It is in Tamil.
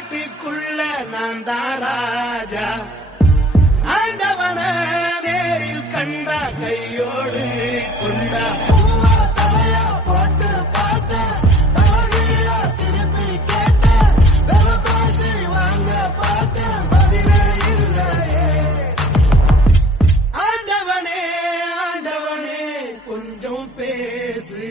காட்டுக்குள்ள நான் தான் ராஜா. ஆண்டவன நேரில் கண்டா கையோடு கொண்டா. பூவா தலையா போட்டு பார்த்த தலைகீழா திருப்பி கேட்ட வெல பேசி வாங்க பார்த்த பதிலே இல்லையே. ஆண்டவனே ஆண்டவனே கொஞ்சம் பேசு.